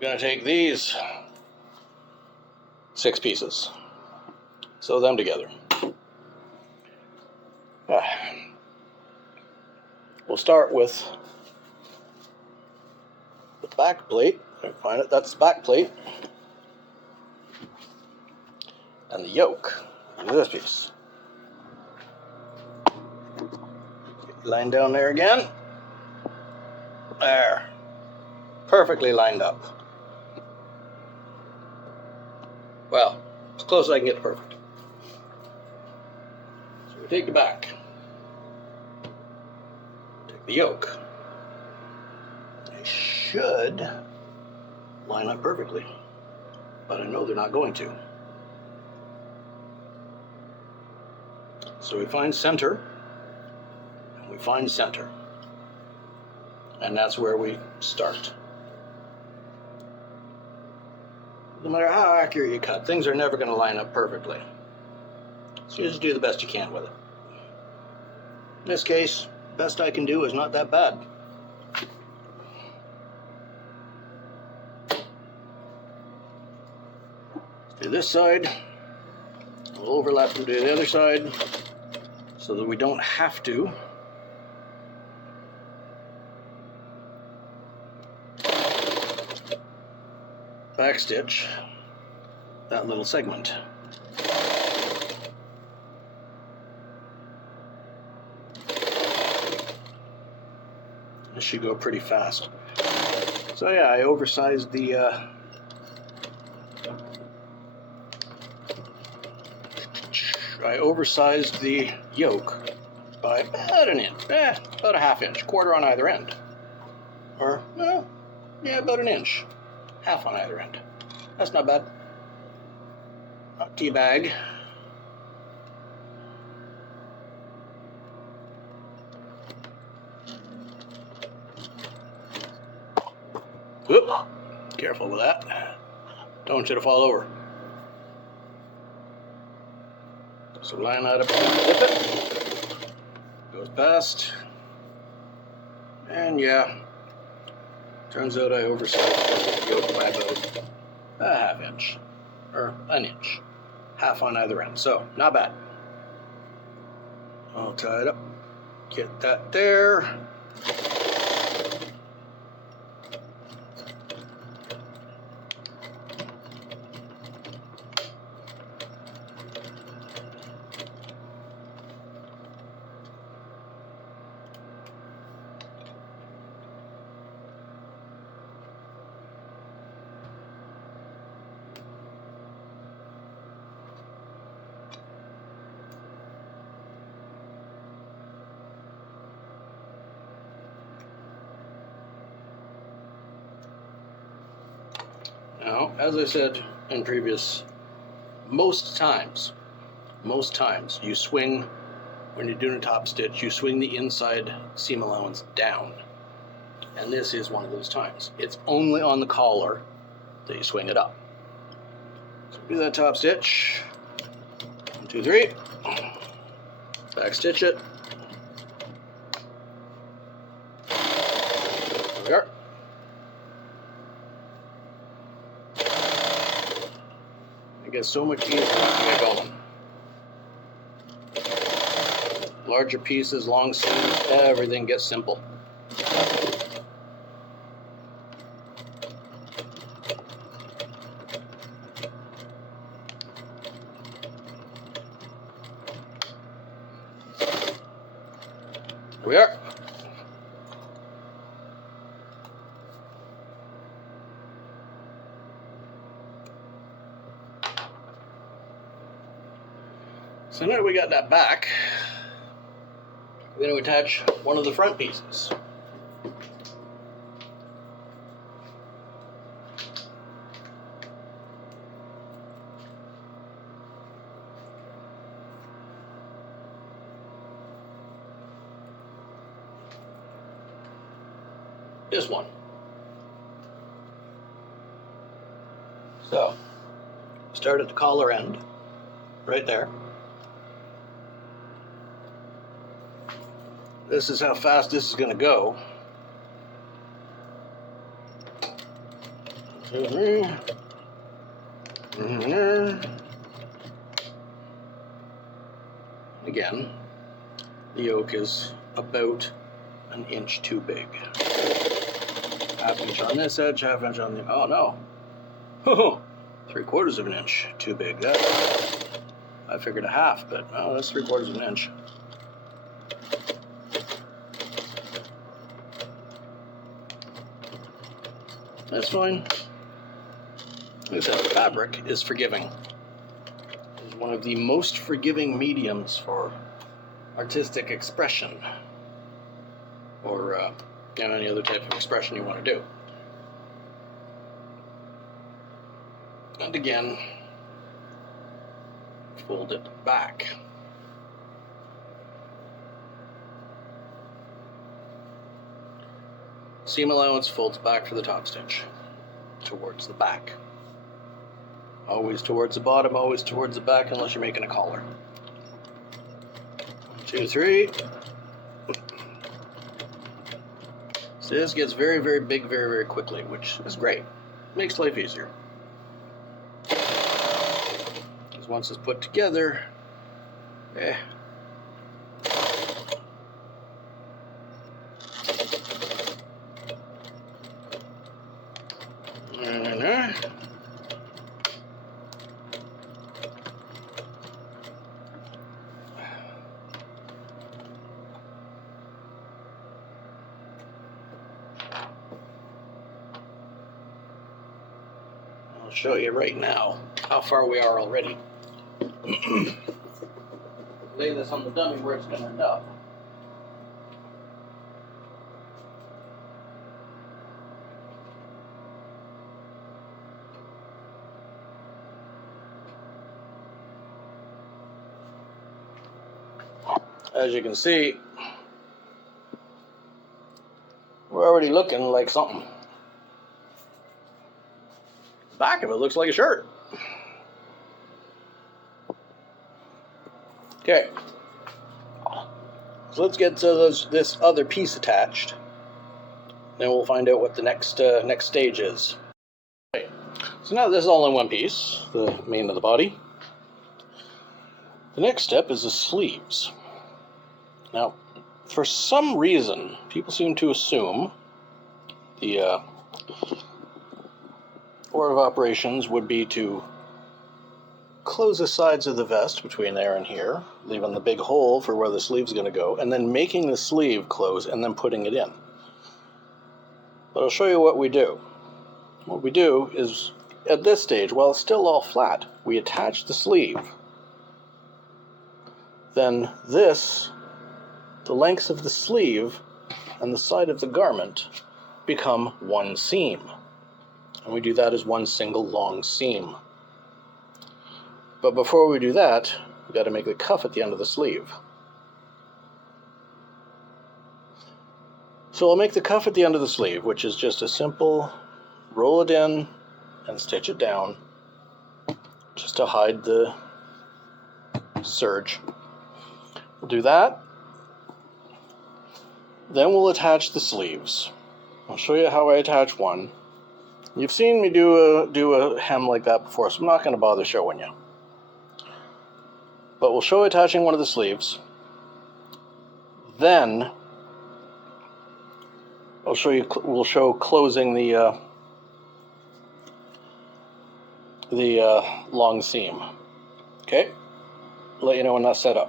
we're going to take these 6 pieces, sew them together. We'll start with the back plate. Find it, that's the back plate. And the yoke is this piece. Line down there again. There. Perfectly lined up. Well, as close as I can get to perfect. So we take the back. Take the yoke. They should line up perfectly, but I know they're not going to. So we find center, and we find center. And that's where we start. No matter how accurate you cut, things are never going to line up perfectly. So you just do the best you can with it. In this case, best I can do is not that bad. Do this side, we'll overlap and do the other side so that we don't have to backstitch that little segment. This should go pretty fast. So yeah, I oversized the yoke by about an inch, about a half inch, quarter on either end. Or, well, yeah, about an inch, half on either end. That's not bad. Not teabag. Whoop, careful with that. Don't want you to fall over. So line that up, dip it, goes past, and yeah, turns out I oversized the yoke by about a half inch, or an inch, half on either end, so not bad. I'll tie it up, get that there. Now, as I said in previous, most times you swing, when you're doing a top stitch, you swing the inside seam allowance down. And this is one of those times. It's only on the collar that you swing it up. So do that top stitch. 1, 2, 3. Back stitch it. There we are. It gets so much easier when you get going. Larger pieces, long seams, everything gets simple. Here we are. So now we got that back, we're going to attach one of the front pieces. This one. So, start at the collar end, right there. This is how fast this is going to go. Again, the yolk is about an inch too big. Half inch on this edge, half inch on the, oh no. 3/4 of an inch too big. That, I figured a half, but no, that's 3/4 of an inch. That's fine. Like I said, fabric is forgiving. It's one of the most forgiving mediums for artistic expression, or any other type of expression you want to do. And again, fold it back. Seam allowance folds back for the top stitch, towards the back. Always towards the bottom, always towards the back, unless you're making a collar. 1, 2, 3. So this gets very, very big very, very quickly, which is great. Makes life easier. Because once it's put together, I'll show you right now how far we are already. Lay this on the dummy where it's going to end up. As you can see, we're already looking like something. The back of it looks like a shirt. Okay, so let's get to this other piece attached. Then we'll find out what the next stage is. Okay. So now this is all in one piece, the main of the body. The next step is the sleeves. Now, for some reason, people seem to assume the order of operations would be to close the sides of the vest between there and here, leaving the big hole for where the sleeve's going to go, and then making the sleeve close and then putting it in. But I'll show you what we do. What we do is, at this stage, while it's still all flat, we attach the sleeve. Then this, the lengths of the sleeve and the side of the garment become one seam. And we do that as one single long seam. But before we do that, we've got to make the cuff at the end of the sleeve. So I'll make the cuff at the end of the sleeve, which is just a simple roll it in and stitch it down, just to hide the serge. We'll do that. Then we'll attach the sleeves. I'll show you how I attach one. You've seen me do a hem like that before, so I'm not going to bother showing you. But we'll show attaching one of the sleeves. Then we'll show closing the long seam. Okay? Let you know when that's set up.